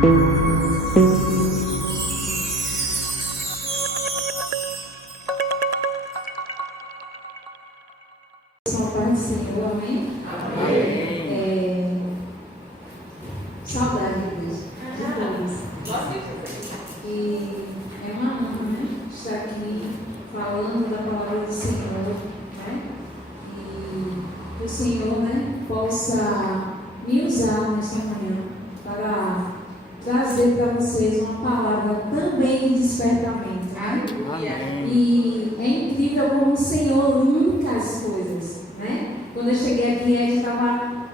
Senhor, amém? Saudade de todos. E é uma honra, né? Estar aqui falando da palavra do Senhor, né? E que o Senhor, né, possa me usar nesta manhã para trazer para vocês uma palavra também de despertamento, né? E é incrível como o Senhor linka as coisas, né? Quando eu cheguei aqui, a gente estava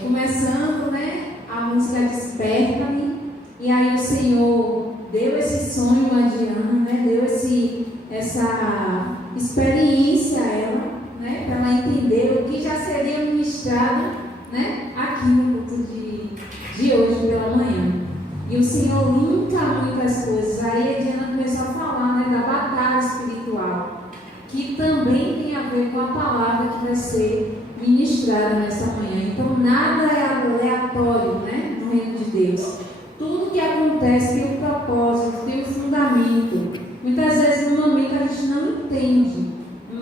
começando, né, a música Desperta-me, e aí o Senhor deu esse sonho a Diana, né, deu essa experiência a ela, né, para ela entender o que já seria ministrado, né, aqui no culto de hoje pela manhã. E o Senhor linka muitas coisas. Aí a Diana começou a falar, né, da batalha espiritual, que também tem a ver com a palavra que vai ser ministrada nessa manhã. Então, nada é aleatório, né, no reino de Deus. Tudo que acontece tem um propósito, tem um fundamento. Muitas vezes, no momento, a gente não entende,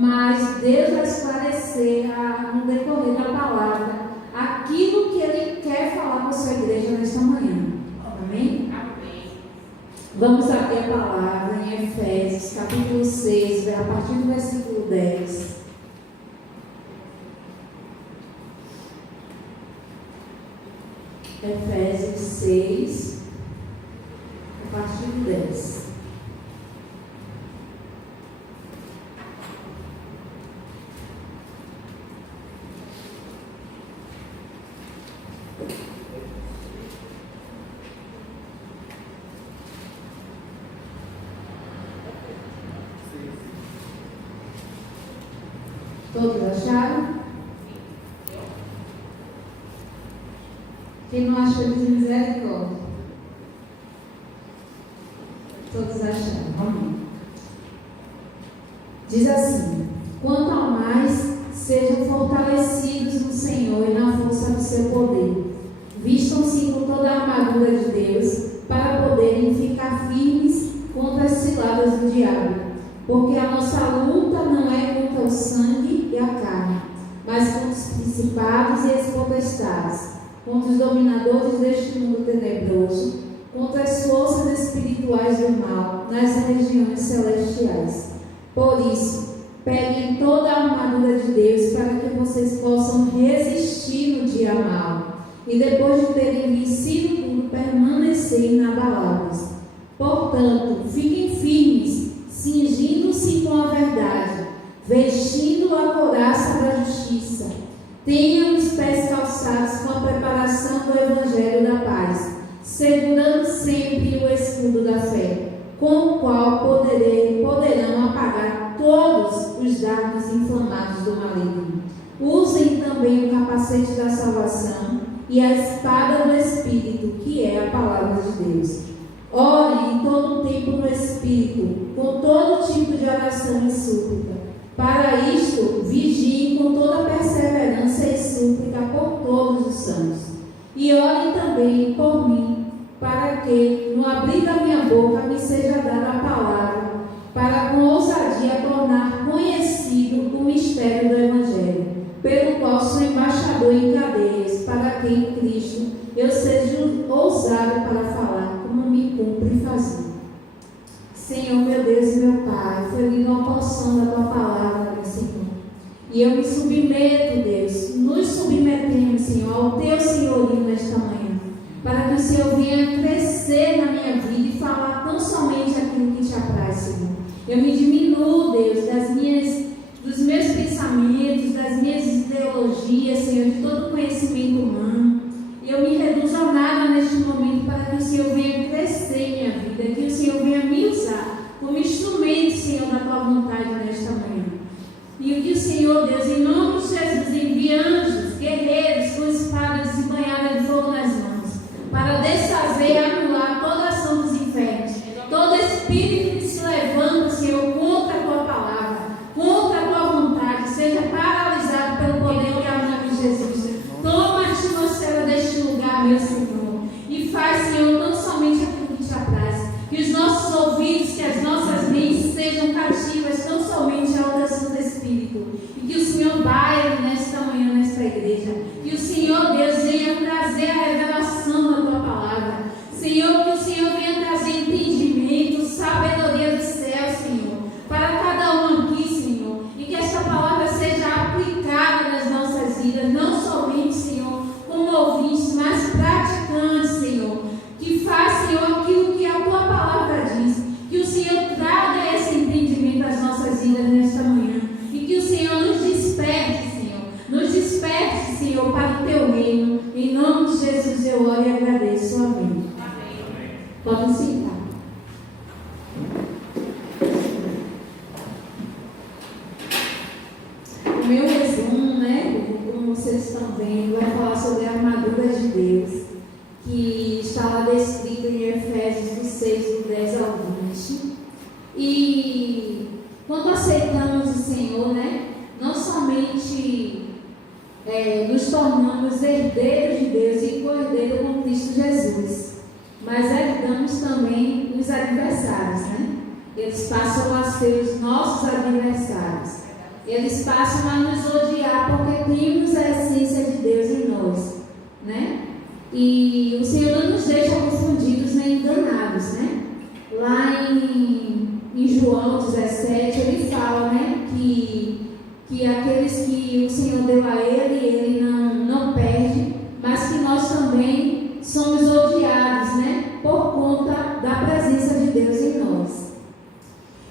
mas Deus vai esclarecer no decorrer da palavra aquilo que Ele quer falar com a sua igreja nesta manhã. Amém? Vamos abrir a palavra em Efésios, capítulo 6, a partir do versículo 10. Efésios 6, a partir do 10. Todos acharam? Quem não achou, diz misericórdia. Todos acharam. Amém. Diz assim: quanto ao mais, sejam fortalecidos no Senhor e na força do seu poder. Vistam-se com toda a armadura de Deus, para poderem ficar firmes contra as ciladas do diabo. Porque a nossa luta não é contra o sangue e a carne, mas contra os principados e as potestades, contra os dominadores deste mundo tenebroso, contra as forças espirituais do mal nas regiões celestiais. Por isso, peguem toda a armadura de Deus para que vocês possam resistir no dia mal, e depois de terem vencido tudo, permanecer inabaláveis. Portanto, fiquem firmes, cingindo-se com a verdade, vestindo a couraça da justiça. Tenham os pés calçados com a preparação do Evangelho da paz, segurando sempre o escudo da fé, com o qual poderão apagar todos os dardos inflamados do maligno. Usem também o capacete da salvação e a espada do Espírito, que é a palavra de Deus. Orem em todo o tempo no Espírito, com todo tipo de oração e súplica. Para isto, vigiem com toda perseverança e súplica por todos os santos. E orem também por mim, para que, no abrir da minha boca, me seja dada a palavra, para com ousadia tornar conhecido o mistério do Evangelho, pelo qual sou embaixador em cadeias, para que em Cristo eu seja ousado para falar, como me cumpre fazer. Senhor, meu Deus e meu Pai, foi linda a porção da Tua palavra, meu Senhor. E eu me submeto, Deus, nos submetemos, Senhor, ao Teu senhorio nesta manhã, para que o Senhor venha crescer na minha vida e falar tão somente aquilo que Te apraz, Senhor. Eu me diminuo, Deus, dos meus pensamentos, das minhas ideologias, Senhor, de todo o conhecimento humano. E eu me reduzo a nada neste momento para que o Senhor venha crescer em minha vida, que o Senhor venha me usar como instrumento, Senhor, da Tua vontade nesta manhã. E que o Senhor, Deus, em nome de Jesus, envie anjos, guerreiros, com espadas e banhadas de fogo nas mãos, para desfazer e anular toda a ação dos infernos, todo espírito que se levanta, Senhor, contra a Tua palavra, contra a Tua vontade, seja paralisado pelo poder e amor de Jesus. Toma a atmosfera deste lugar, meu Senhor, e faz, Senhor, Em nome de Jesus eu oro e agradeço. Amém. Podem sentar. O meu resumo, né, como vocês estão vendo, vai falar sobre a armadura de Deus, que está lá descrito em Efésios do 6, do 10 ao 20. E quando aceitamos o Senhor, né, não somente nos tornamos herdeiros de Deus e co-herdeiros com Cristo Jesus, mas herdamos também os adversários, né? Eles passam a ser os nossos adversários. Eles passam a nos odiar porque temos a essência de Deus em nós, né? E o Senhor não nos deixa confundidos nem enganados, né? Lá em João 17, ele fala, né, que aqueles que o Senhor deu a ele não perde, mas que nós também somos odiados, né, por conta da presença de Deus em nós.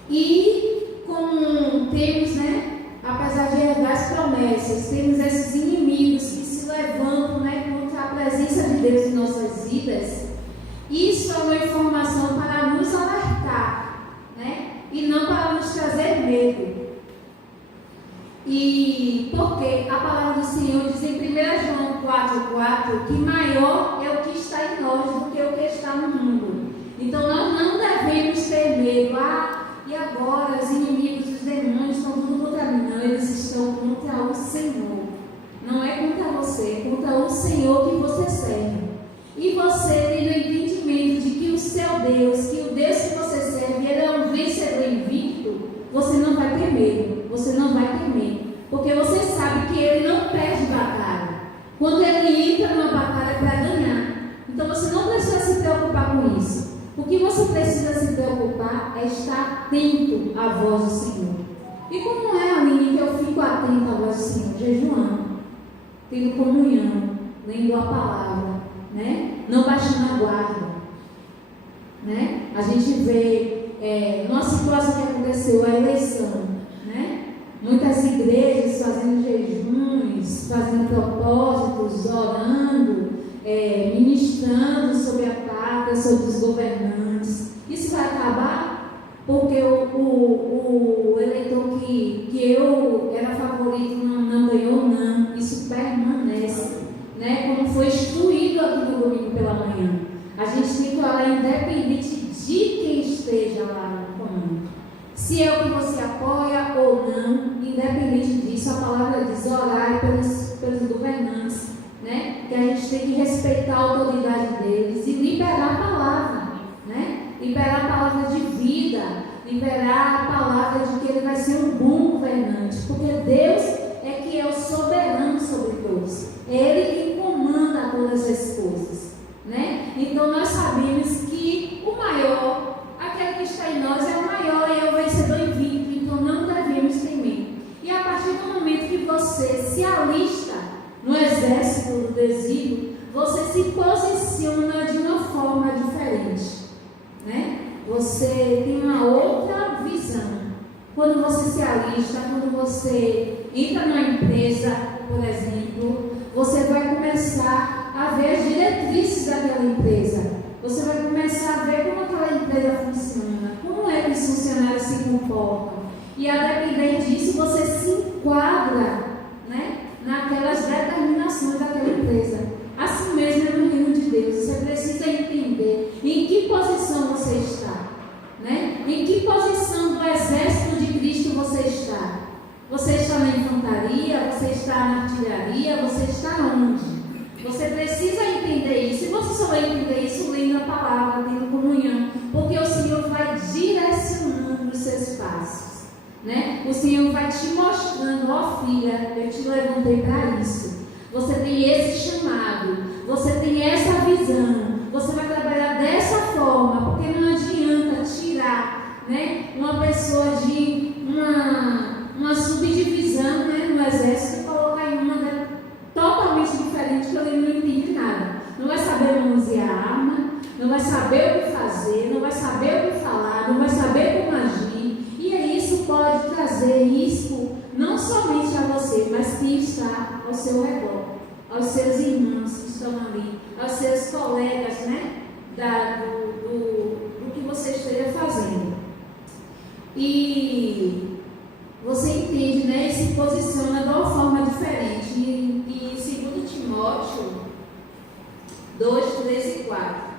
E como temos, né, apesar de herdar as promessas, temos esses inimigos que se levantam, né, contra a presença de Deus em nossas vidas. Isso é uma informação para nos alertar, né, e não para nos trazer medo. E porque a palavra do Senhor diz em 1 João 4,4 que maior é o que está em nós do que o que está no mundo. Então nós não devemos ter medo. E agora os inimigos, os demônios estão tudo contra mim. Não, eles estão contra o Senhor. Não é contra você, é contra o Senhor que você serve. E você tendo o entendimento de que o seu Deus, que o Deus que você serve, ele é um vencedor invicto, você não vai ter medo. Você não vai temer, porque você sabe que ele não perde batalha. Quando ele entra numa batalha é para ganhar. Então você não precisa se preocupar com isso. O que você precisa se preocupar é estar atento à voz do Senhor. E como é, Aline, que eu fico atento à voz do Senhor? Jejuando, tendo comunhão, lendo a palavra, né? Não baixando a guarda, né? A gente vê numa situação que aconteceu, a eleição, né? Muitas igrejas fazendo jejuns, fazendo propósitos, orando, ministrando sobre a pátria, sobre os governantes. Isso vai acabar porque o eleitor que eu era favorito não ganhou, não. Isso permanece, né? Como foi instruído aqui no domingo pela manhã. A gente tem que orar independente de quem esteja lá no comando. Se é o que você apoia ou não, independente disso, a palavra diz orar pelos governantes, né? Que a gente tem que respeitar a autoridade deles e liberar a palavra, né? Liberar a palavra de vida, liberar a palavra de que ele vai ser um bom governante, porque Deus é que é o soberano sobre todos, é Ele quem comanda todas as coisas, né? Então nós sabemos que o maior, aquele que está em nós, é o maior e é o vencedor invicto, então não devemos temer. E a partir do momento que você se alista no exército do desígnio, você se posiciona de uma forma diferente, né? Você tem uma outra visão. Quando você se alista, quando você entra numa empresa, por exemplo, você vai começar a ver as diretrizes daquela empresa. Você vai começar a ver como aquela empresa funciona, como é que os funcionários se comportam. E a depender disso, você se enquadra, né, naquelas determinações daquela empresa. Assim mesmo é no reino de Deus. Você precisa entender em que posição você está, né? Em que posição do exército de Cristo você está. Você está na infantaria, você está na artilharia, você está onde? Você precisa entender isso. E você só vai entender isso lendo a palavra, tendo comunhão, porque o Senhor vai direcionando os seus passos, né? O Senhor vai te mostrando, ó filha, eu te levantei para isso. Você tem esse chamado, você tem essa visão, você vai trabalhar dessa forma, porque não adianta tirar, né, uma pessoa de uma subdivisão, né, no exército e colocar em uma totalmente diferente, que ele não entende nada. Não vai saber manusear a arma, não vai saber o que fazer, não vai saber o que falar, não vai saber como agir. E isso pode trazer risco não somente a você, mas quem está ao seu redor, aos seus irmãos que estão ali, aos seus colegas, né? Do que você esteja fazendo. E você entende, né? E se posiciona de uma forma diferente. Em 2 Timóteo 2, 3 e 4.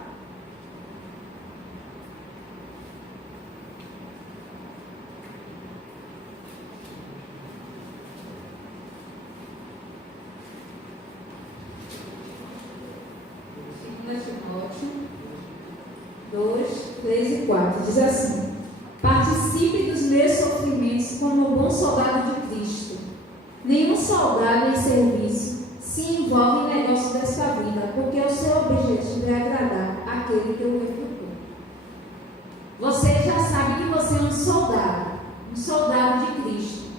Timóteo 2, 3 e 4 diz assim: participe dos meus sofrimentos como bom soldado de Cristo. Nenhum soldado em serviço se envolve em negócio desta vida, porque o seu objetivo é agradar aquele que o recrutou. Você já sabe que você é um soldado de Cristo,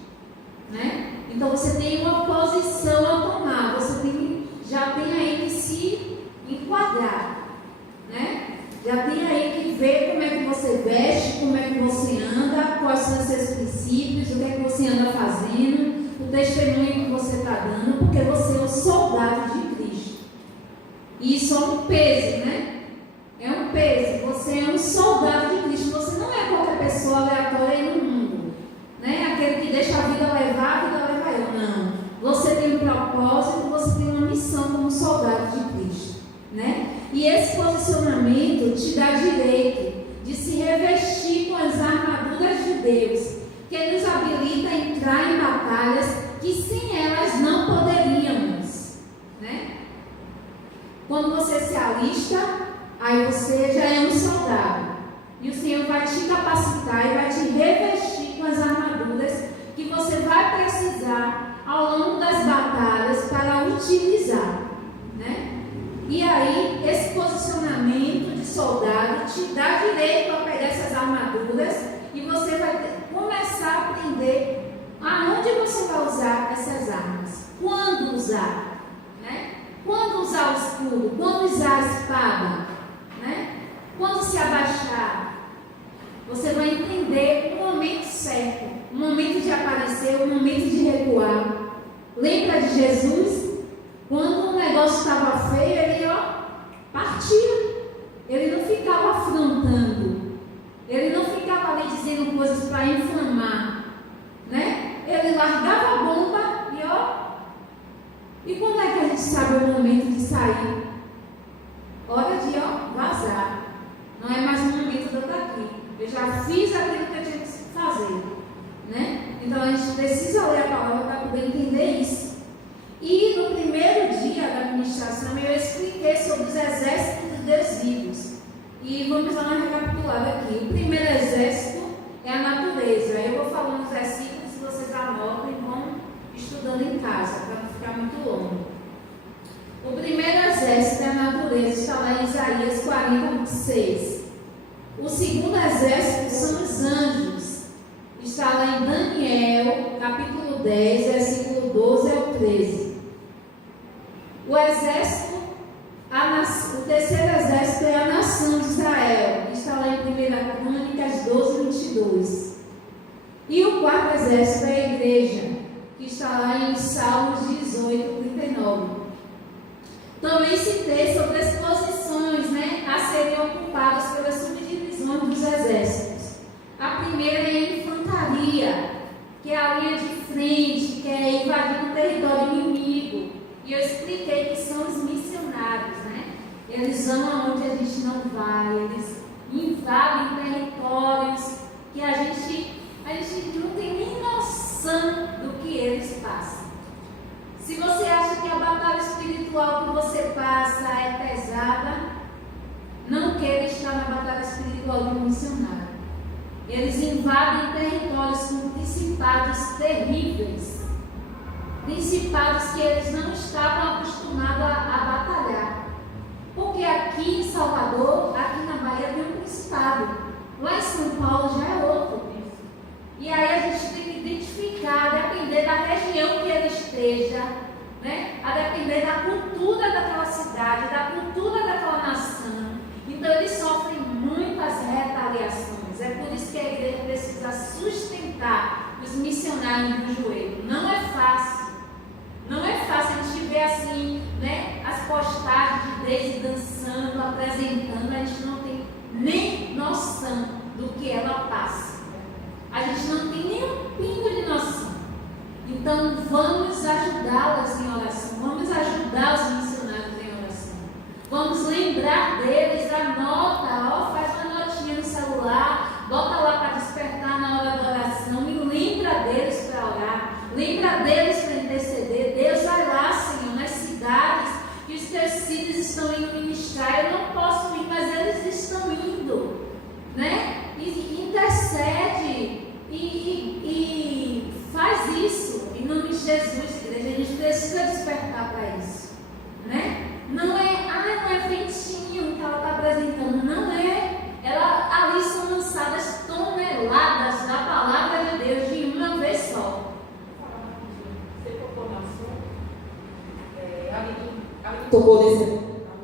né? Então você tem uma posição a tomar, já tem aí que se enquadrar, né? Já tem aí que ver como é que você veste, como é que você anda, quais são os seus princípios, o que é que você anda fazendo, o testemunho que você está dando, porque você é um soldado de Cristo. E isso é um peso, né? É um peso. Você é um soldado de Cristo. Você não é qualquer pessoa aleatória aí no mundo, né? Aquele que deixa a vida levar, a vida leva eu. Não. Você tem um propósito, você tem uma missão como soldado de Cristo, né? E esse posicionamento te dá direito de se revestir com as armaduras de Deus, que nos habilita a entrar em batalhas que sem elas não poderíamos, né? Quando você se alista, aí você já é um soldado, e o Senhor vai te capacitar e vai te revestir com as armaduras que você vai precisar ao longo das batalhas para utilizar, né? E aí, esse posicionamento de soldado te dá direito a pegar essas armaduras e você vai começar a aprender aonde você vai usar essas armas, quando usar, né? Quando usar o escudo, quando usar a espada, né? Quando se abaixar. Você vai entender o momento certo, o momento de aparecer, o momento de recuar. Lembra de Jesus? Quando o negócio estava feio, ele partia. Ele não ficava afrontando. Ele não ficava ali dizendo coisas para inflamar, né? Ele largava a bomba e quando é que a gente sabe o momento de sair? Hora de vazar. Não é mais o momento de eu estar aqui. Eu já fiz aquilo que eu tinha que fazer, né? Então a gente precisa ler a palavra para poder entender isso. E no primeiro dia da administração eu expliquei sobre os exércitos de Deus vivos. E vamos dar uma recapitulada aqui. O primeiro exército é a natureza. Eu vou falando os versículos, vocês anotam e vão estudando em casa, para não ficar muito longo. O primeiro exército é a natureza, está lá em Isaías 40, 26. O segundo exército são os anjos. Está lá em Daniel, capítulo 10, versículo 12 ao 13. O terceiro exército é a nação de Israel. Está lá em 1 Crônicas 12, 22. E o quarto exército é a igreja, que está lá em Salmos 18, 39. Também citei sobre as posições, né, a serem ocupadas pelas subdivisões dos exércitos. A primeira é a infantaria, que é a linha de frente, que é invadir o território inimigo. E eu expliquei que são os missionários, né? Eles vão onde a gente não vai, eles invadem territórios que a gente não tem nem noção do que eles passam. Se você acha que a batalha espiritual que você passa é pesada, não queira estar na batalha espiritual de um missionário. Eles invadem territórios com principados terríveis, principados que eles não estavam acostumados a batalhar. Porque aqui em Salvador, aqui na Bahia tem um principado, lá em São Paulo já é outro. E aí a gente tem que identificar, a depender da região que ele esteja, né? A depender da cultura daquela cidade, da cultura daquela nação. Então eles sofrem muitas retaliações. É por isso que a igreja precisa sustentar os missionários do joelho. Não é fácil. Não é fácil a gente ver assim, Deise dançando, apresentando, a gente não tem nem noção do que ela passa. A gente não tem nem um pingo de noção. Então vamos ajudá-las em oração, vamos ajudar os missionários em oração. Vamos lembrar deles, anota, faz uma notinha no celular, bota lá para despertar na hora da oração e lembra deles para orar, lembra deles para interceder. Deus vai lá, Senhor, nas cidades que os teus filhos estão indo ministrar. Eu não posso ir, mas eles estão indo, né? E intercede e faz isso em nome de Jesus, igreja. A gente precisa despertar para isso, né? Não é feitinho que ela está apresentando, não é. Ali são lançadas toneladas da palavra de Deus de uma vez só. Você tocou no assunto, a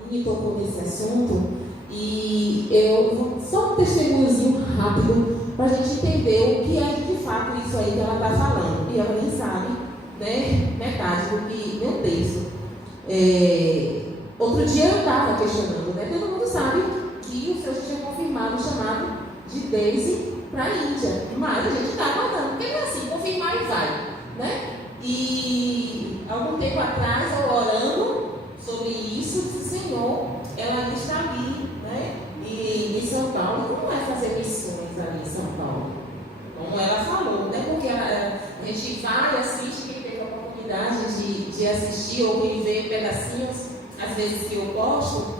Aline tocou nesse assunto, e eu só um testemunhozinho rápido para a gente entender o que é de fato isso aí que ela está falando. E ela nem sabe, né, metade do que meu texto. Outro dia eu estava questionando, né? Todo mundo sabe que o Senhor tinha confirmado o chamado de Deise para a Índia, mas a gente está aguardando, porque é assim, confirmar e vai, né? E algum tempo atrás, eu orando sobre isso, disse: Senhor, ela está ali, né? E em São Paulo, como é fazer missões ali em São Paulo? Como ela falou, né? Porque a gente vai, assiste, quem teve a oportunidade de assistir ou ver pedacinhos, às vezes que eu gosto,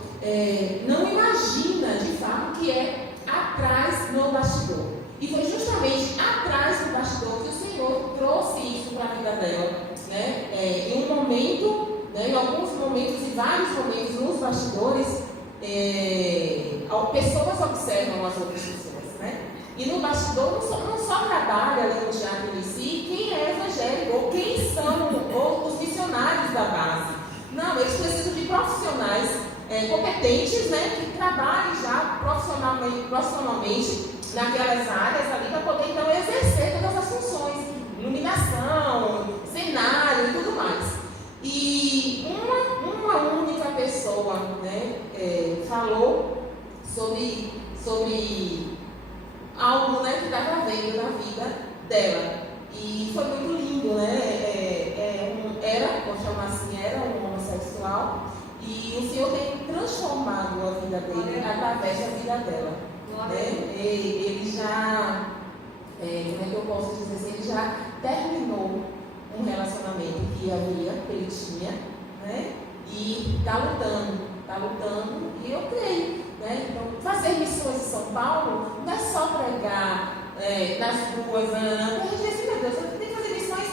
não imagina de fato o que é atrás no bastidor. E foi justamente atrás do bastidor que o Senhor trouxe isso para a vida dela, né? Em um momento, né, em alguns momentos e vários momentos nos bastidores, pessoas observam as outras pessoas, né? E no bastidor não só trabalha ali no teatro em si quem é evangélico ou quem são os missionários da base. Não, eles precisam de profissionais competentes, né, que trabalhem já profissionalmente naquelas áreas ali para poder então exercer todas as funções, iluminação, cenário e tudo mais. E uma única pessoa, né, falou sobre algo, né, que estava vendo na vida dela. E foi muito lindo, né? Vou chamar assim, era um homossexual. E o Senhor tem transformado a vida dele através da vida dela. Né? Ele já, como é que eu posso dizer assim, ele já terminou um relacionamento que ele tinha, né? E está lutando, e eu creio, né? Então, fazer missões em São Paulo não é só pregar nas ruas, a gente diz: meu Deus, eu tenho que fazer missões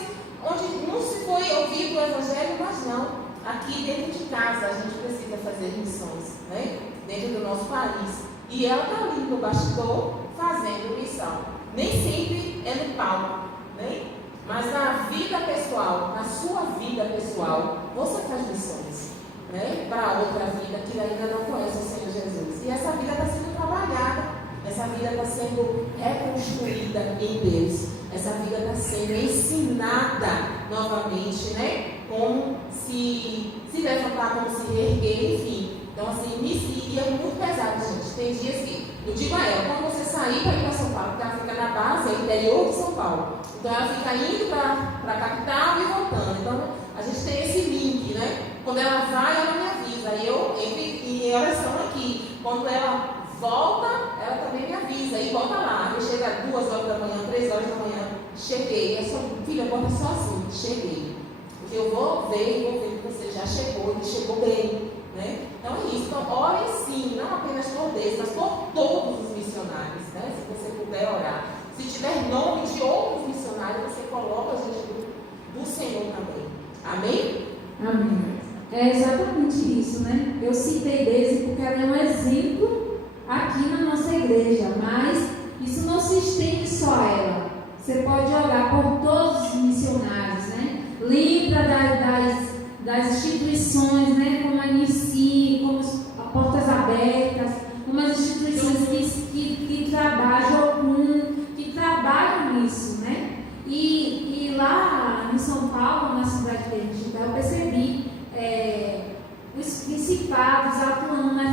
onde não se foi ouvido o Evangelho, mas não. Aqui dentro de casa a gente precisa fazer missões, né? Dentro do nosso país. E ela está ali no bastidor fazendo missão. Nem sempre é no palco, né? Mas na vida pessoal, na sua vida pessoal, você faz missões, né? Para outra vida que ainda não conhece o Senhor Jesus. E essa vida está sendo trabalhada, essa vida está sendo reconstruída em Deus. Essa vida está sendo ensinada novamente, né? Como se levantar, como se reerguer, enfim. Então, assim, e é muito pesado, gente. Tem dias que eu digo a ela: quando você sair para ir para São Paulo, porque ela fica na base, é o interior de São Paulo. Então, ela fica indo para a capital e voltando. Então, a gente tem esse link, né? Quando ela vai, ela me avisa. E eu entro em oração aqui. Quando ela volta, ela também me avisa. E volta lá. Eu chego às 2 horas da manhã, 3 horas da manhã. Cheguei. Eu sou, filha, bota só assim. Cheguei. Porque eu vou ver que você já chegou e chegou bem. Né? Então é isso. Então, ore sim, não apenas por Deus, mas por todos os missionários. Né? Se você puder orar. Se tiver nome de outros missionários, você coloca diante do Senhor também. Amém? Amém. É exatamente isso, né? Eu citei Deise porque ela é um exemplo aqui na nossa igreja, mas isso não se estende só a ela. Você pode orar por todos os missionários, né? Lembra das instituições, né? Como a NICI, como as Portas Abertas, como as instituições que trabalham, que trabalham nisso, né? E lá em São Paulo, na cidade que a gente está, eu percebi os principados, a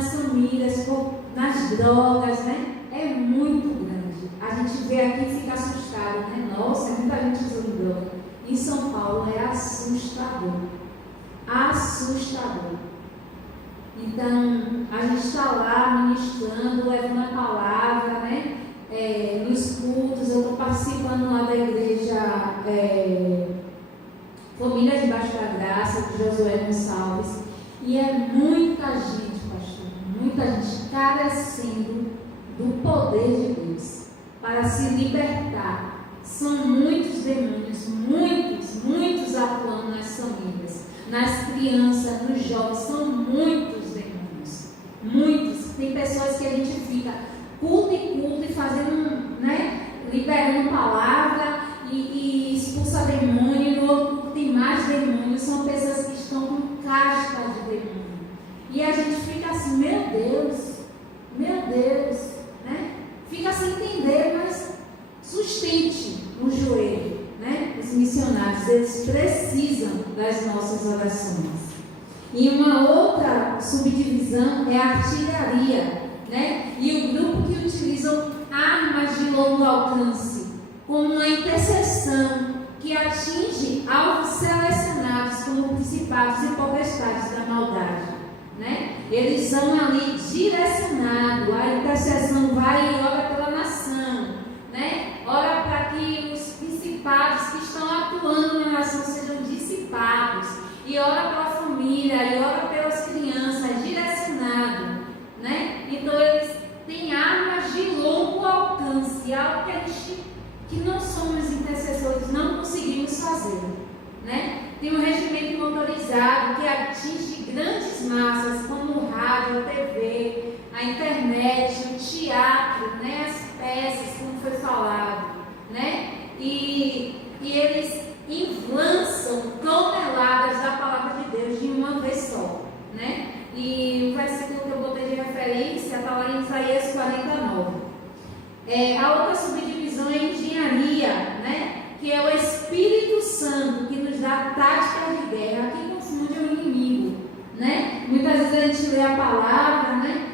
nas famílias, nas drogas, né? É muito grande. A gente vê aqui e fica assustado, né? Nossa, é muita gente usando droga. Em São Paulo é assustador. Assustador. Então, a gente está lá ministrando, levando a palavra, né? Nos cultos. Eu estou participando lá da igreja Família Debaixo da Graça, de Josué Gonçalves. E é muita gente, pastor, muita gente carecendo do poder de Deus para se libertar. São muitos demônios, muitos atuando nas famílias, nas crianças, nos jovens. São muitos demônios, muitos. Tem pessoas que a gente fica culto em culto e fazendo, né, liberando palavra e expulsa demônio. No outro culto tem mais demônios. São pessoas que estão com casca de demônio. E a gente fica assim, meu Deus, né? Fica sem entender, mas sustente o joelho, né? Os missionários, eles precisam das nossas orações. E uma outra subdivisão é a artilharia, né? E o grupo que utilizam armas de longo alcance, como uma intercessão que atinge alvos selecionados como principados e potestades da maldade, né? Eles são ali direcionados. A intercessão vai e ora pela nação, né? Ora para que os principados que estão atuando na nação sejam dissipados, e ora pela família, e ora pelas crianças, direcionado, né? Então eles têm armas de longo alcance, algo que a gente, que não somos intercessores, não conseguimos fazer, né? Tem um regimento motorizado que atinge grandes massas, como o rádio, a TV, a internet, o teatro, né? As peças, como foi falado, né? E eles lançam toneladas da palavra de Deus de uma vez só, né? E o versículo que eu botei de referência está lá em Isaías 49. A outra subdivisão é a engenharia, né? Que é o Espírito Santo que nos dá táticas de guerra, que confunde o inimigo, né? Muitas vezes a gente lê a palavra, né?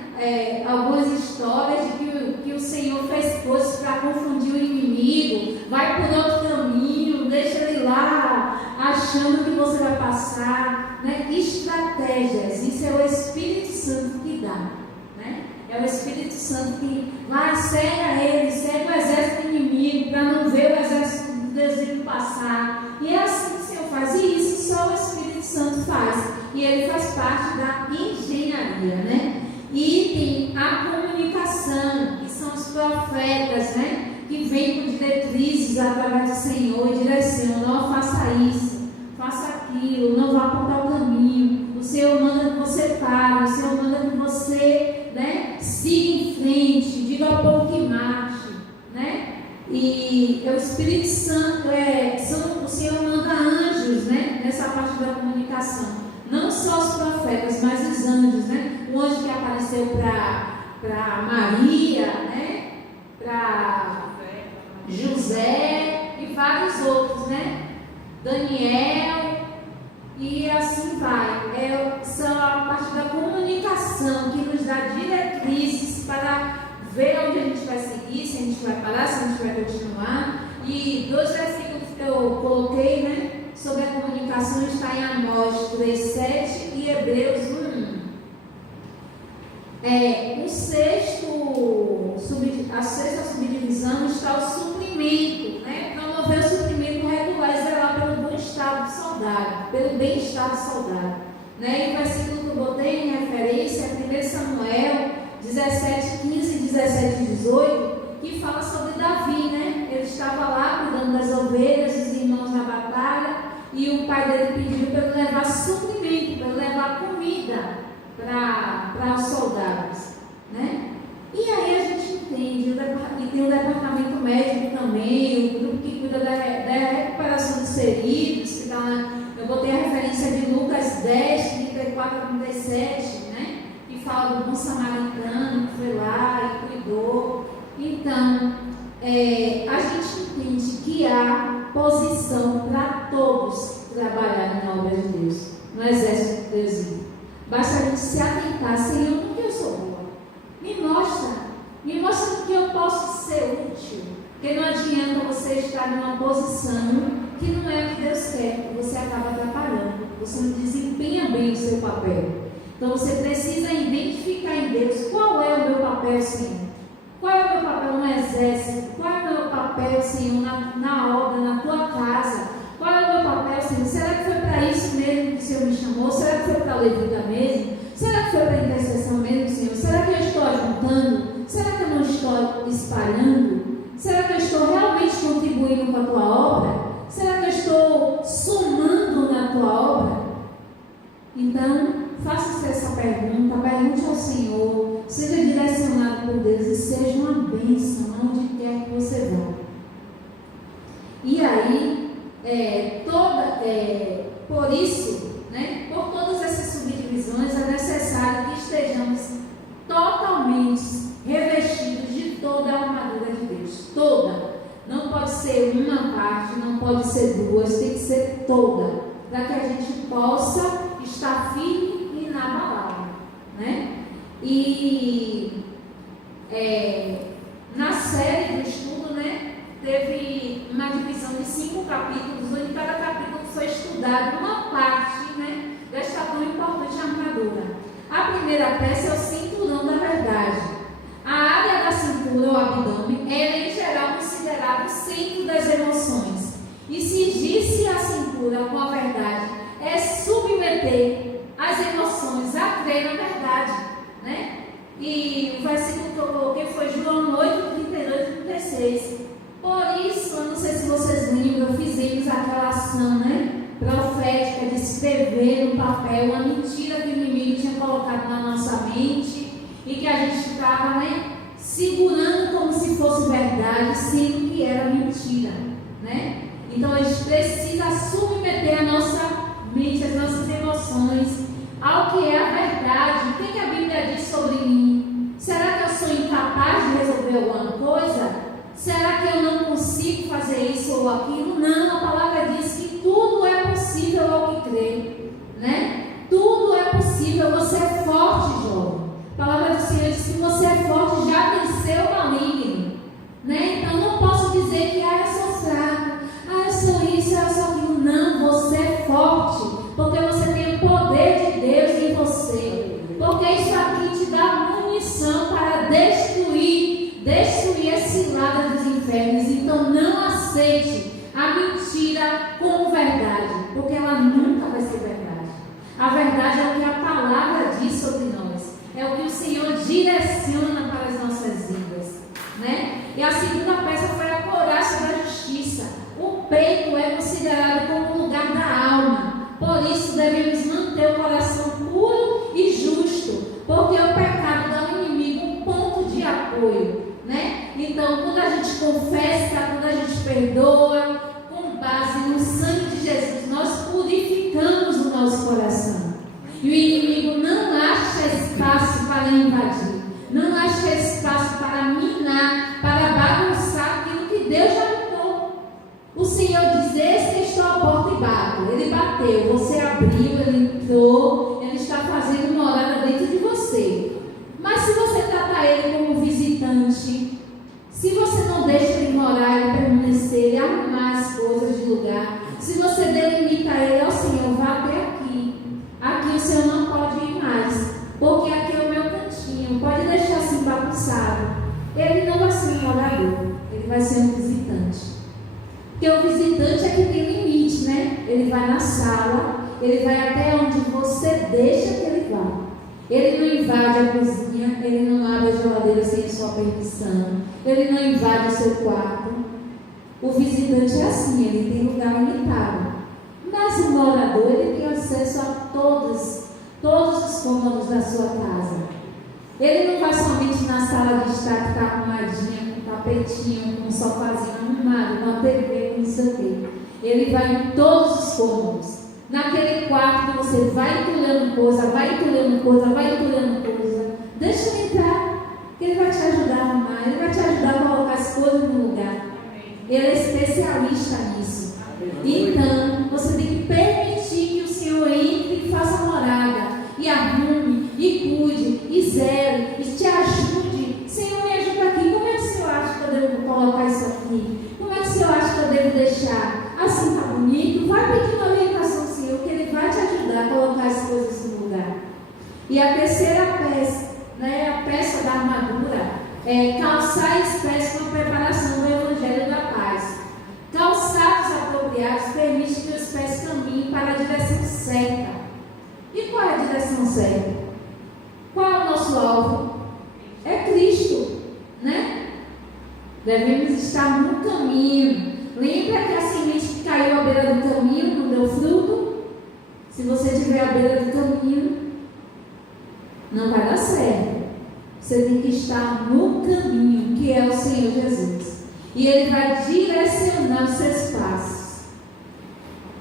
Algumas histórias de que o Senhor fez coisas para confundir o inimigo, vai por outro caminho, deixa ele lá, achando que você vai passar, né? Estratégias, isso é o Espírito Santo que dá, né? É o Espírito Santo que vai, cega ele, cega o exército inimigo, para não ver o exército do desejo passar. E é assim que o Senhor faz, e isso só o Espírito Santo faz, e ele faz parte da engenharia, né? E tem a comunicação, que são os profetas, né? Que vêm com diretrizes através do Senhor e direcionam: não faça isso, faça aquilo, não vá apontar o caminho. O Senhor manda que você pare, o Senhor manda que você, né, siga em frente, diga ao povo que marche, né? E o Espírito Santo, o Senhor manda anjos, né, nessa parte da comunicação. Não só os profetas, mas os anjos, né? O anjo que apareceu para Maria, né? Para José e vários outros, né? Daniel, e assim vai. São a parte da comunicação que nos dá diretrizes para ver onde a gente vai seguir, se a gente vai parar, se a gente vai continuar. E 2 versículos que eu coloquei, né, sobre a comunicação, está em Amós 3:7 e Hebreus 1:1. A sexta subdivisão está o suprimento, né? Promover o suprimento regular e zelar pelo bom estado do soldado, pelo bem-estar do soldado, né? E o versículo que eu botei em referência é 1 Samuel 17:15 e 17:18, que fala sobre Davi, né? Ele estava lá cuidando das ovelhas, os irmãos na batalha, e o pai dele pediu para ele levar suprimento, para ele levar comida para os soldados, né? E aí a gente entende, e tem o departamento médico também, o grupo que cuida da recuperação dos feridos, que está lá. Eu botei a referência de Lucas 10, 34 a 37, né? Que fala do bom samaritano que foi lá e cuidou. Então, a gente entende que há posição para todos trabalharem na obra de Deus, no exército de Deus. Basta a gente se atentar: Senhor, no que eu sou Me mostra no que eu posso ser útil. Porque não adianta você estar numa posição que não é o que Deus quer, você acaba atrapalhando, você não desempenha bem o seu papel. Então você precisa identificar em Deus qual é o meu papel, Senhor. Qual é o meu papel no exército? Qual é o meu papel, Senhor, na obra, na tua casa? Qual é o meu papel, Senhor? Será que foi para isso mesmo que o Senhor me chamou? Será que foi para a levita mesmo? Será que foi para a intercessão mesmo, Senhor? Será que eu estou ajuntando? Será que eu não estou espalhando? Será que eu estou realmente contribuindo com a tua obra? Será que eu estou somando na tua obra? Então, faça-se essa pergunta, pergunte ao Senhor, seja direcionado por Deus e seja uma bênção onde quer que você vá. E aí, por isso, né, por todas essas subdivisões, é necessário que estejamos totalmente revestidos de toda a armadura de Deus. Toda. Não pode ser uma parte, não pode ser duas, tem que ser toda, para que a gente possa estar firme e inabalável, né? E na série do estudo, né, teve uma divisão de 5 capítulos, onde cada capítulo foi estudado uma parte, né, desta tão importante armadura. A primeira peça é o cinturão da verdade. A área da cintura, o abdômen, é em geral considerado o centro das emoções. E cingir-se a cintura com a verdade é submeter as emoções a crer na verdade, né? E o versículo que eu coloquei foi João 8, 38 e 36. Por isso, eu não sei se vocês lembram, fizemos aquela ação, né, profética de escrever no papel uma mentira que o inimigo tinha colocado na nossa mente e que a gente estava, né, segurando como se fosse verdade, sendo que era mentira, né? Então a gente precisa submeter a nossa mente, as nossas emoções ao que é a verdade. O que a Bíblia diz sobre mim? Será que eu sou incapaz de resolver alguma coisa? Será que eu não consigo fazer isso ou aquilo? Não, a palavra diz que tudo é possível ao que crê, né? Tudo é possível. Você é forte, jovem. A palavra do Senhor diz que você é forte, já venceu o maligno, né? Então não posso dizer que eu sou fraco, eu sou isso, eu sou aquilo. Não, você é forte, porque você tem o poder de Deus em você, porque isso aqui te dá munição para destruir esse lado dos infernos. Então não aceite a mentira como verdade, porque ela nunca vai ser verdade. A verdade é o que a palavra diz sobre nós, é o que o Senhor direciona para as nossas vidas, né? E a segunda peça foi a couraça da justiça. O peito é considerado como o lugar da alma, por isso devemos manter o coração puro e justo, porque o pecado dá ao inimigo um ponto de apoio, né? Então, quando a gente confessa, quando a gente perdoa, com base no sangue de Jesus, nós purificamos o nosso coração. E o inimigo não acha espaço para invadir, não acha espaço para minar, para bagunçar aquilo que Deus já lutou. O Senhor diz: esse que estou à porta e bato. Ele bateu, você abriu, ele entrou, ele está fazendo morada dentro de você. Mas se você trata ele como visitante, se você não deixa ele morar, ele permanecer, ele arrumar as coisas de lugar, se você delimita ele, ó Senhor, vá até aqui. Aqui o Senhor não pode ir mais, porque aqui é o meu cantinho, pode deixar assim bagunçado. Ele não vai ser um morador, ele vai ser um visitante. Porque o visitante é que tem limite, né? Ele vai na sala, ele vai até onde você deixa que ele vá. Ele não invade a cozinha, ele não abre a geladeira sem a sua permissão, ele não invade o seu quarto. O visitante é assim, ele tem lugar limitado. Mas o morador, ele tem acesso a todos os cômodos da sua casa. Ele não vai somente na sala de estar que está arrumadinha, com tapetinho, com um sofazinho arrumado, com a TV, com isso aqui. Ele vai em todos os cômodos. Naquele quarto você vai entulhando coisa, deixa ele entrar, que ele vai te ajudar a arrumar, ele vai te ajudar a colocar as coisas no lugar. Ele é especialista nisso. Então, você tem que permitir que o Senhor entre e faça morada, e arrume, e cuide, e zele, e te ajude terceira peça, né, a peça da armadura, é calçar os pés com a preparação do Evangelho da Paz. Calçados apropriados permite que os pés caminhem para a direção certa. E qual é a direção certa? Qual é o nosso alvo? É Cristo, né? Devemos estar no caminho. Lembra que a semente que caiu à beira do caminho não deu fruto? Se você estiver à beira do caminho, não vai dar certo. Você tem que estar no caminho, que é o Senhor Jesus. E Ele vai direcionar os seus passos,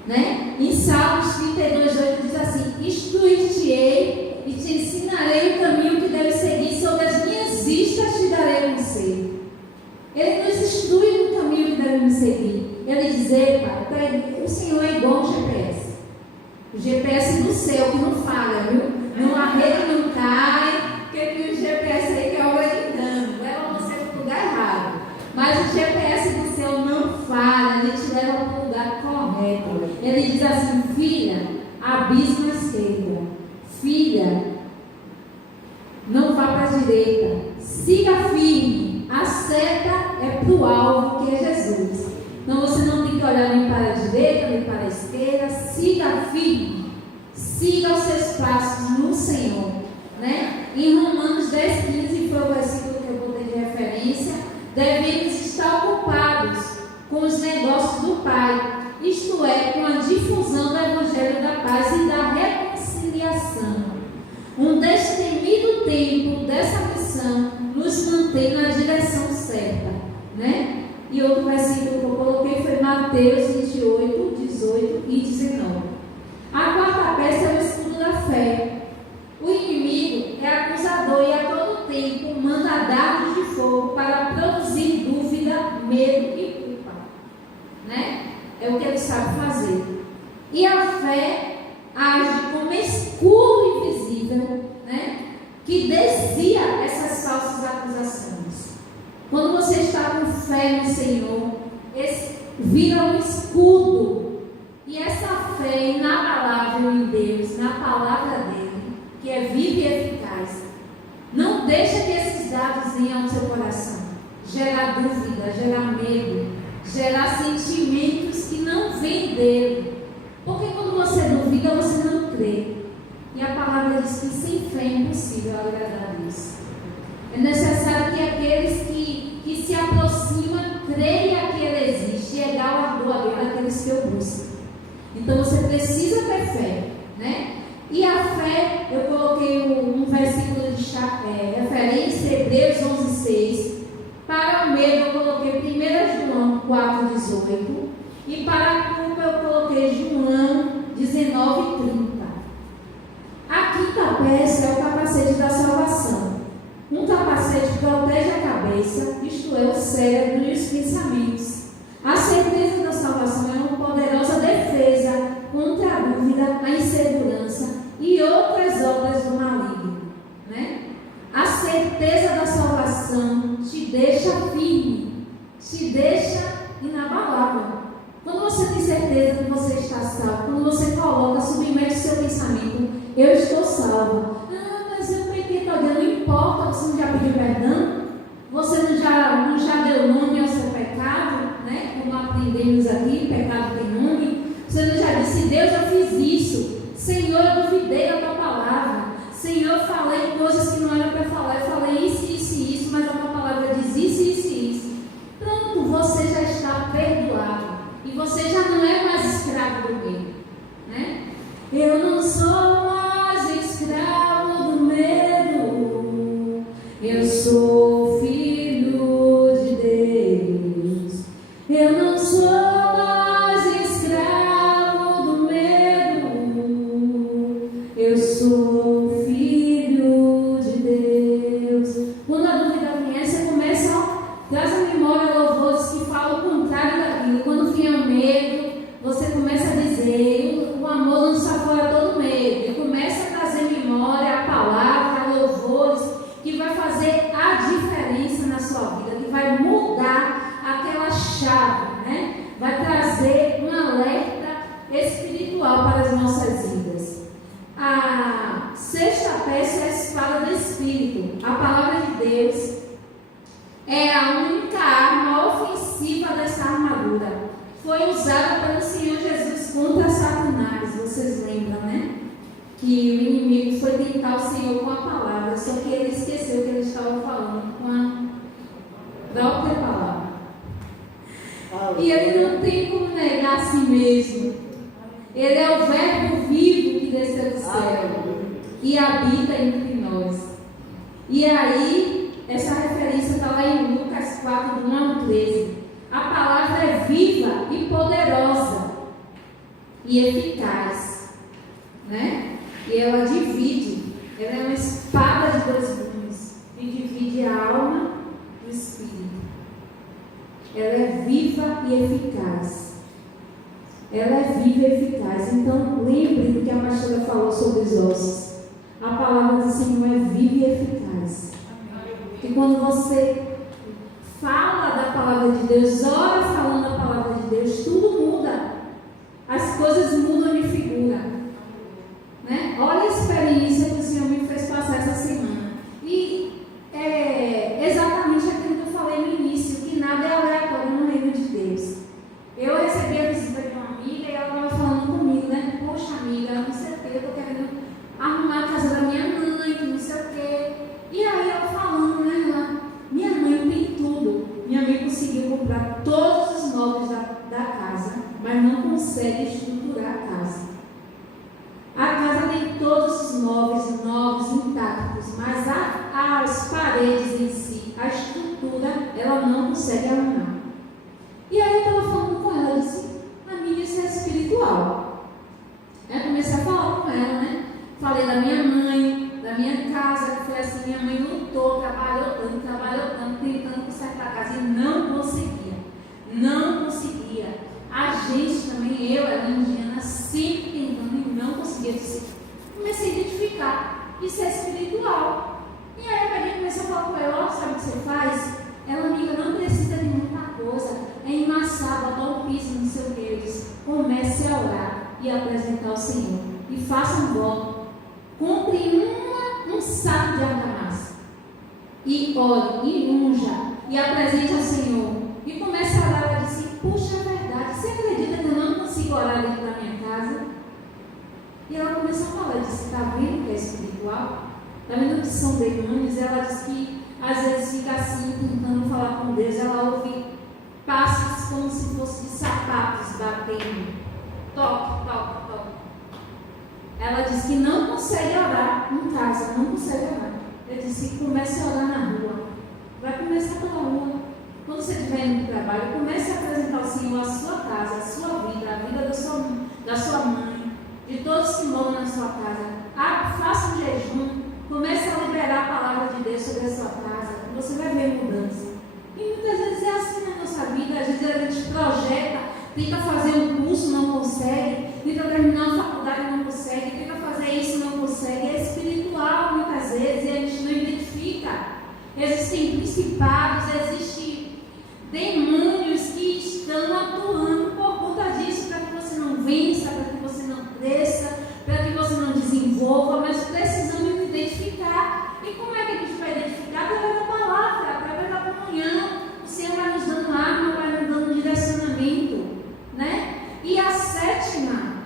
né? Em Salmos 32:8 diz assim: instruir-te-ei e te ensinarei o caminho que deves seguir, sobre as minhas vistas te darei conselho. Ele nos instrui no caminho que devemos seguir. Ele diz: o Senhor é igual ao GPS. O GPS do céu que não falha, viu? Não arreia, não cai, porque tem o GPS aí que é hora de dano, leva você para o lugar errado. Mas o GPS do céu não falha, ele te leva para o lugar correto. Ele diz assim: filha, abismo à esquerda, filha, não vá para a direita, siga firme, a seta é para o alvo, que é Jesus. Então você não tem que olhar nem para a direita, nem para a esquerda, siga firme, siga os seus passos no Senhor, né? Em Romanos 10:15 foi o versículo que eu botei de referência. Devemos estar ocupados com os negócios do Pai, isto é, com a difusão do Evangelho da Paz e da reconciliação. Um destemido tempo dessa missão nos mantém na direção certa, né? E outro versículo que eu coloquei foi Mateus 28, 18 e 19. A quarta peça é o escudo da fé. O inimigo é acusador e a todo tempo manda dardos de fogo para produzir dúvida, medo e culpa, né? É o que ele sabe fazer. E a fé age como escudo invisível, né? Que desvia essas falsas acusações. Quando você está com fé no Senhor, vira um escudo. E essa fé inabalável em Deus, na palavra dele, que é viva e eficaz, não deixa que esses dados venham ao seu coração, gerar dúvida, gerar medo, gerar sentimentos que não vêm dele. Porque quando você duvida, você não crê. E a palavra diz que sem fé é impossível agradar a Deus. É necessário que aqueles que se aproximam creiam que Ele existe, e é galardoador daqueles que o buscam. Então você precisa ter fé, né? E a fé, eu coloquei um versículo de referência, Hebreus 11:6. Para o medo eu coloquei 1 João 4:18. E para a culpa eu coloquei João 19:30. A quinta peça é o capacete da salvação. Um capacete que protege a cabeça, isto é, o cérebro e os pensamentos. A certeza da salvação é uma poderosa defesa contra a dúvida, a insegurança e outras obras do maligno, né? A certeza da salvação te deixa firme, te deixa inabalável. Quando você tem certeza que você está salvo, quando você coloca, submete o seu pensamento: eu estou salvo. Ah, mas eu pequei todinho, não importa, você não já pediu perdão? Você não já deu nome ao seu pecado, né? Como aprendemos aqui, pecado tem nome. Você não já disse: Deus, eu fiz isso. Senhor, eu duvidei da tua palavra. Senhor, eu falei coisas que não era para falar. Eu falei isso, isso e isso, mas a tua palavra diz isso, isso e isso. Pronto, você já está perdoado. E você já não é mais escravo do medo, né? Eu não sou mais escravo do medo. Eu sou filho de Deus. Eu não sou mais escravo do medo. Eu sou filho de Deus. Quando a dúvida vier, você começa, traz a memória louvores que falam o contrário daquilo. Quando vier o medo, você começa a dizer: o amor não está fora todo medo. espada do Espírito. A palavra de Deus é a única arma ofensiva dessa armadura. Foi usada pelo Senhor Jesus contra Satanás. Vocês lembram, né? Que o inimigo foi tentar o Senhor com a palavra, só que ele esqueceu que ele estava falando com a própria palavra. E ele não tem como negar a si mesmo. Ele é o verbo vivo que desceu do céu e habita entre nós. E aí, essa referência está lá em Lucas 4, do 1 ao 13. A palavra é viva e poderosa e eficaz, né? E ela divide, ela é uma espada de dois gumes que divide a alma do espírito. Ela é viva e eficaz. Ela é viva e eficaz. Então, lembre do que a pastora falou sobre os ossos. A palavra do Senhor é viva e eficaz. E quando você fala da palavra de Deus, ora falando da palavra de Deus, tudo muda. As coisas mudam de figura, né? Olha a experiência que o Senhor me fez passar essa semana. E é exatamente aquilo que eu falei no início, que nada é aleatório no reino de Deus. Eu recebi a visita de uma amiga e ela estava falando comigo, né? Poxa, amiga, não sei o que, eu estou querendo arrumar a casa da minha mãe, que não sei o que. E aí ela falando, né? Ela, minha mãe tem tudo. Minha mãe conseguiu comprar todos os móveis da casa, mas não consegue estruturar a casa. A casa tem todos os móveis novos, intactos, mas as paredes em si, a estrutura, ela não consegue arrumar. E aí eu estava falando com ela, eu disse, amiga, isso é espiritual. Aí eu comecei a falar com ela, né? Falei da minha mãe, da minha casa, que foi assim, minha mãe lutou, trabalhou tanto, tentando consertar a casa e não conseguia. Não conseguia. A gente também, eu, a Indiana, sempre tentando e não conseguia. Comecei a identificar, isso é espiritual. E aí eu peguei e comecei a falar com ela, ó, sabe o que você faz? Ela, amiga, não precisa de muita coisa, é emassar, botar o piso, não sei o que. Eu disse, comece a orar e apresentar ao Senhor. E faça um voto. Compre um saco de argamassa. E ore, e unja, e apresente ao Senhor. E comece a orar. Ela disse, puxa, é verdade, você acredita que eu não consigo orar dentro da minha casa? E ela começou a falar, disse, está vendo que é espiritual? Está vendo que são demônios? Ela disse que às vezes fica assim, tentando falar com Deus, ela ouve passos como se fossem de sapatos batendo. Toque, toque, toque. Ela disse que não consegue orar em casa, não consegue orar. Eu disse, comece a orar na rua. Vai começar pela rua. Quando você estiver indo para o trabalho, comece a apresentar ao Senhor a sua casa, a sua vida, a vida da sua mãe, de todos que moram na sua casa. Faça um jejum, comece a liberar a palavra de Deus sobre a sua casa, você vai ver mudança. E muitas vezes é assim na nossa vida, às vezes a gente projeta, tenta fazer um curso, não consegue, tenta terminar uma faculdade, não consegue, tenta fazer isso, não consegue. É espiritual muitas vezes e a gente não identifica. Existem principados, existem demônios que estão atuando por conta disso, para que você não vença, para que você não cresça, para que você não desenvolva, mas precisamos identificar. E como é que a gente vai identificar? Através da palavra, através da comunhão. O Senhor vai nos dando arma, vai nos dando direcionamento, né? E a sétima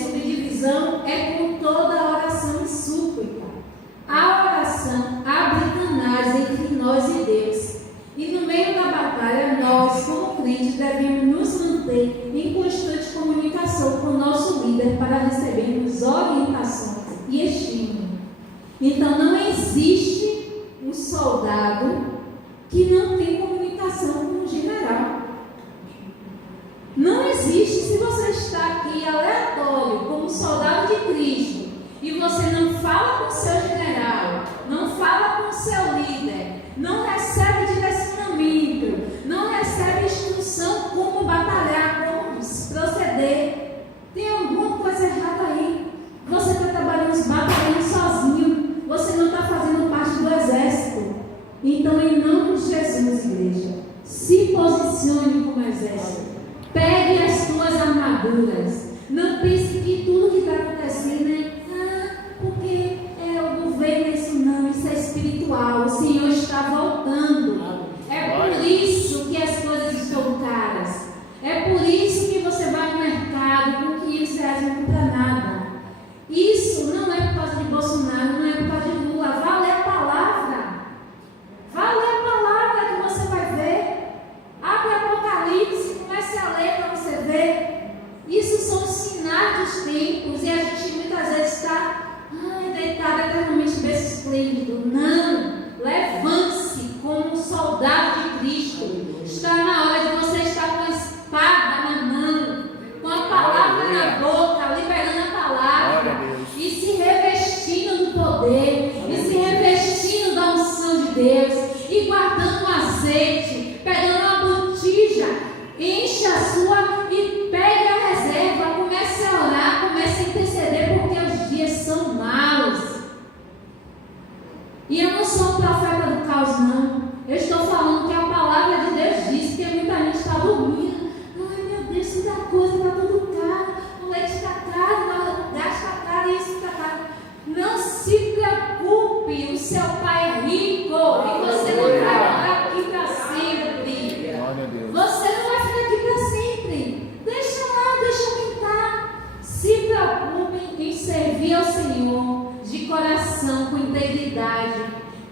subdivisão é com toda a oração e súplica. A oração abre canais entre nós e Deus. E no meio da batalha, nós, como crentes, devemos nos manter em constante comunicação com o nosso líder para recebermos orientações e estímulo. Então, não existe um soldado que não tem comunicação com o general. Não existe. Se você está aqui aleatório, como soldado de Cristo, e você não fala com o seu general, não fala com o seu líder, não recebe direcionamento, não recebe instrução como batalhar, como proceder, tem alguma coisa errada aí. Você está batalhando sozinho, você não está fazendo parte do exército. Então, em nome de Jesus, igreja, se posicione como exército. Pegue as tuas armaduras. Não pense que tudo que está acontecendo é porque o governo é espiritual. O Senhor está voltando. É por isso que as coisas estão caras. É por isso que você vai no mercado com 500 reais e não compra nada. Isso não é por causa de Bolsonaro, não é por causa de Lula. Vá ler a palavra. Vá ler a palavra que você vai ver. Abre Apocalipse, comece a ler para você ver. Isso são os sinais dos tempos. E a gente muitas vezes está deitado eternamente em berço esplêndido. Não. Levante-se como um soldado de Cristo. Está na hora de você estar com a espada na mão, com a palavra na boca, liberando a palavra e se revestindo do poder, e se revestindo da unção de Deus, e guardando o azeite, pegando uma botija, enche a sua e pegue a reserva, comece a orar, comece a interceder, porque os dias são maus. E eu não sou um profeta do caos, não. Eu estou falando que a palavra de Deus diz que muita gente está dormindo. Ai, meu Deus, isso dá coisa, está tudo caro. O leite está caro, o gás está caro, isso está caro. Não se preocupe, o seu pai é rico e você não vai ficar aqui para sempre. Você não vai ficar aqui para sempre. Deixa lá, deixa aumentar. Se preocupem em servir ao Senhor de coração, com integridade,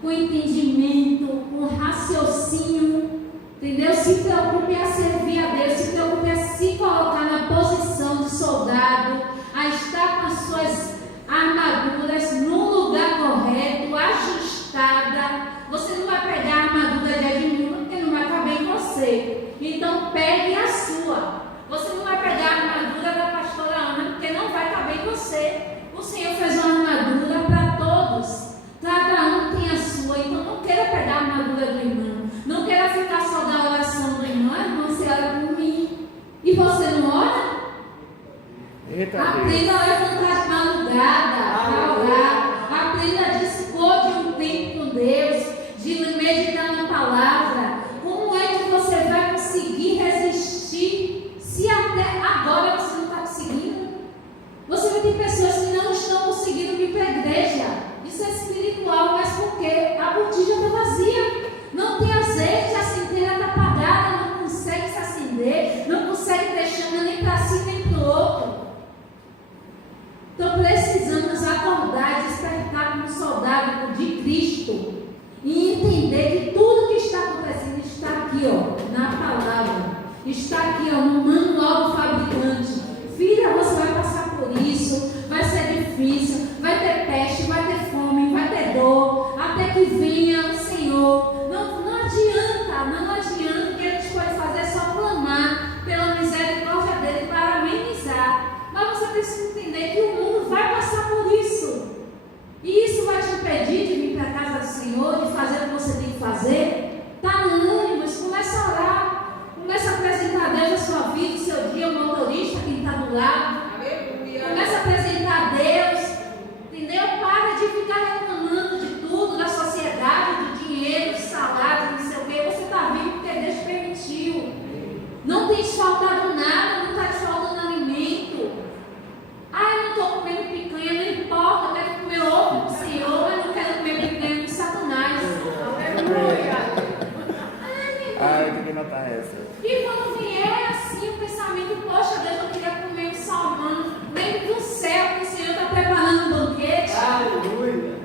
com entendimento, com raciocínio, entendeu? Se preocupe a servir a Deus, se preocupe a se colocar na posição de soldado, a estar com as suas armaduras no lugar correto, ajustada. Você não vai pegar a armadura de Edmilson, porque não vai caber em você. Então pegue a sua. Você não vai pegar a armadura da pastora Ana, porque não vai caber em você. O Senhor fez uma armadura para todos. Cada um tem a sua. Então não queira pegar a armadura do irmão. Não queira ficar só da oração do irmão. Irmão, você ora por mim. E você não ora? Aprenda a levantar de madrugada para orar. Aprenda a dispor de um tempo com Deus, de meditar na palavra. Como é que você vai conseguir resistir se até agora você não está conseguindo? Você vai ter pessoas que não estão conseguindo vir para a igreja. Isso é espiritual, mas por quê? A botija está vazia. Não tem azeite, a centelha está apagada, não consegue se acender, não consegue ter chama nem para si nem para o outro. Então precisamos acordar e despertar como soldado de Cristo e entender que tudo que está acontecendo está aqui, na palavra. Está aqui, no manual do fabricante. Filha, você vai passar por isso, vai ser difícil, vai ter peste, vai ter fome, vai ter dor, até que venha o Senhor. Não adianta, o que a gente pode fazer é só clamar pela misericórdia dele para amenizar. Mas você precisa entender que o mundo vai passar por isso. E isso vai te impedir de vir para a casa do Senhor, de fazer o que você tem que fazer? Está no ânimo, começa a orar. Começa a apresentar a Deus a sua vida, o seu dia, o motorista, quem está do lado. Aleluia. Começa a apresentar a Deus. Entendeu? Para de ficar reclamando de tudo, da sociedade, do dinheiro, do salário, não sei o quê. Você está vivo porque Deus permitiu. Não tem te faltado nada, não está te faltando alimento. Eu não estou comendo picanha, não importa, eu quero comer ovo com o Senhor, eu não quero comer picanha com Satanás. Aleluia. Que nota é essa? E quando vier assim o pensamento, poxa Deus, eu queria comer um salmão, lembre do céu que o Senhor está preparando um banquete. Aleluia.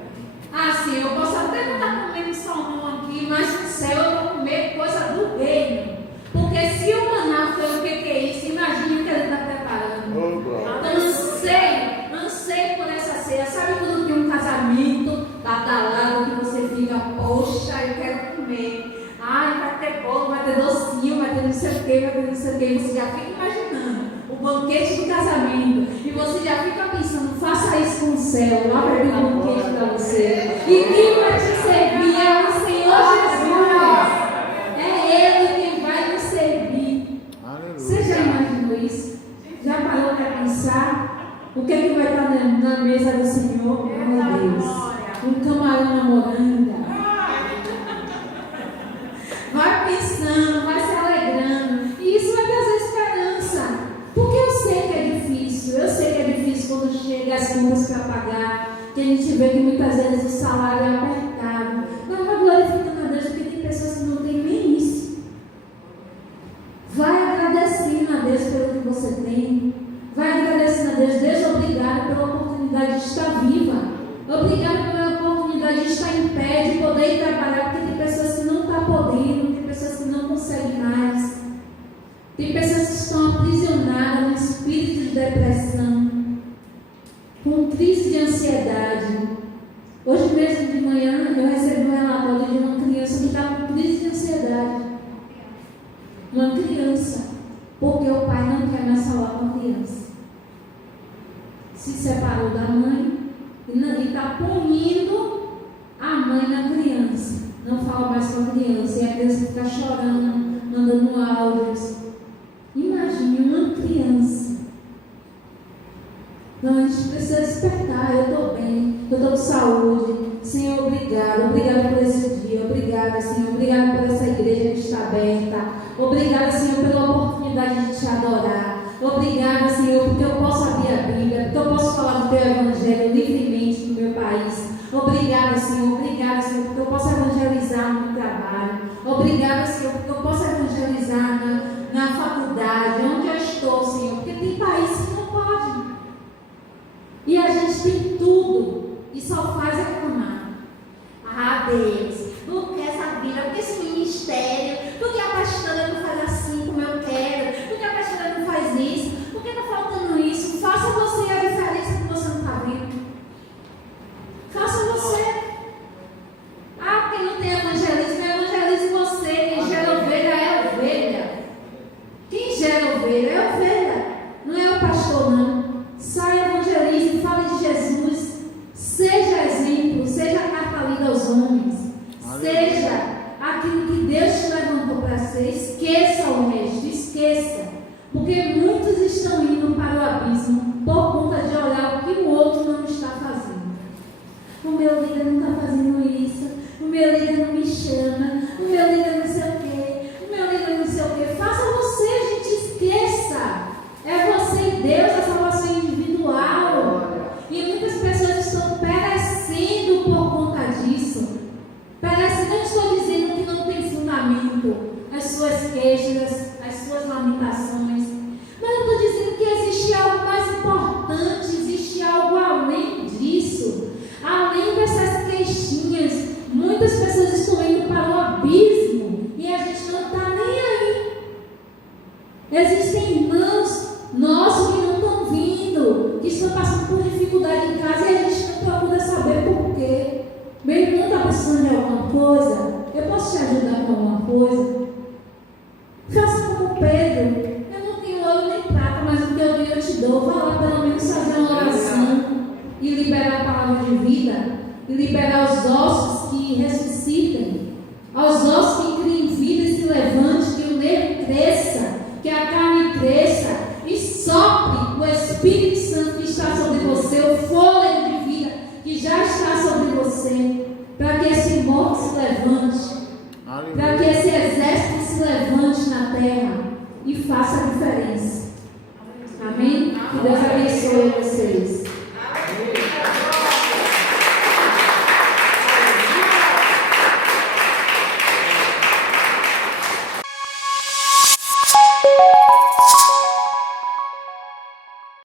Sim, eu posso até não estar comendo salmão aqui, mas no céu eu vou comer coisa do reino. Porque se o maná foi o que é isso, imagine o que ele está preparando. Então ansei por essa ceia. Sabe quando tem um casamento badalado que você fica, poxa, eu quero comer. Vai ter bolo, vai ter docinho, vai ter não sei o que, vai ter não sei o que. Você já fica imaginando o banquete do casamento. E você já fica pensando, faça isso com o céu. Lá vai ter um banquete para você. E quem vai te servir é o Senhor Jesus. É Ele quem vai nos servir. Aleluia. Você já imaginou isso? Já parou para pensar? O que é que vai estar na mesa do Senhor? Meu Deus. Um camarão na moranga. Vai pensando, vai se alegrando. E isso vai trazer esperança. Porque eu sei que é difícil. Eu sei que é difícil quando chega as contas para pagar. Que a gente vê que muitas vezes o salário é apertado. impede de poder ir trabalhar, porque tem pessoas que não estão podendo, tem pessoas que não conseguem mais. Tem pessoas que estão aprisionadas no espírito de depressão, com crise de ansiedade. Hoje mesmo de manhã eu recebi um relatório de uma criança que está com crise de ansiedade. Uma criança, porque o pai não quer mais falar com a criança. Se separou da mãe e está punindo a mãe na criança. Não fala mais com a criança e a criança fica chorando, mandando áudios. Imagine uma criança. Não, a gente precisa despertar. Eu estou bem, eu estou com saúde. Senhor, obrigado. Obrigado por esse dia. Obrigado, Senhor. Obrigado por essa igreja que está aberta. Obrigado, Senhor, pela oportunidade de te adorar. Obrigado, Senhor, porque eu posso abrir a Bíblia, porque eu posso falar do teu evangelho livremente no meu país. Obrigado, Senhor, porque eu posso evangelizar no meu trabalho. Obrigado, Senhor, porque eu posso evangelizar na faculdade, onde eu estou, Senhor, porque tem países que não podem. E a gente tem tudo e só faz reclamar. Ah, Deus, por que essa vida, por que esse ministério, por que a pastora não faz assim como eu quero, por que a pastora não faz isso, por que está faltando isso? Faça você a diferença que você não está vendo. Faça você. Ah, porque não tem evangelismo, evangelize você. Quem gera ovelha é ovelha. Quem gera ovelha é ovelha, não é o pastor, não. Saia, evangelize, fale de Jesus. Seja exemplo, seja a carta lida aos homens. Seja aquilo que Deus te levantou para ser. Esqueça o resto, esqueça. Porque muitos estão indo para o abismo por conta de olhar o que o outro não está fazendo. O meu líder não está fazendo isso. O meu líder não me chama. O meu líder não sei o quê. O meu líder não sei o quê. Faça você, gente, esqueça. É você e Deus, a salvação individual. E muitas pessoas estão perecendo por conta disso. Perecendo, não estou dizendo que não tem fundamento as suas queixas, as suas lamentações. Mas eu estou dizendo que existe algo mais importante, existe algo além disso. Além dessas queixinhas, muitas pessoas estão indo para o abismo e a gente não está nem aí. Existem irmãos nossos que não estão vindo, que estão passando por dificuldade em casa e a gente não procura saber por quê. Meu irmão está precisando de alguma coisa? Eu posso te ajudar com alguma coisa? Faça como Pedro. Eu não tenho ouro nem prata, mas o que eu tenho eu te dou. Vá lá pelo menos fazer uma oração e liberar a palavra de vida, e liberar os ossos que ressuscitem, aos ossos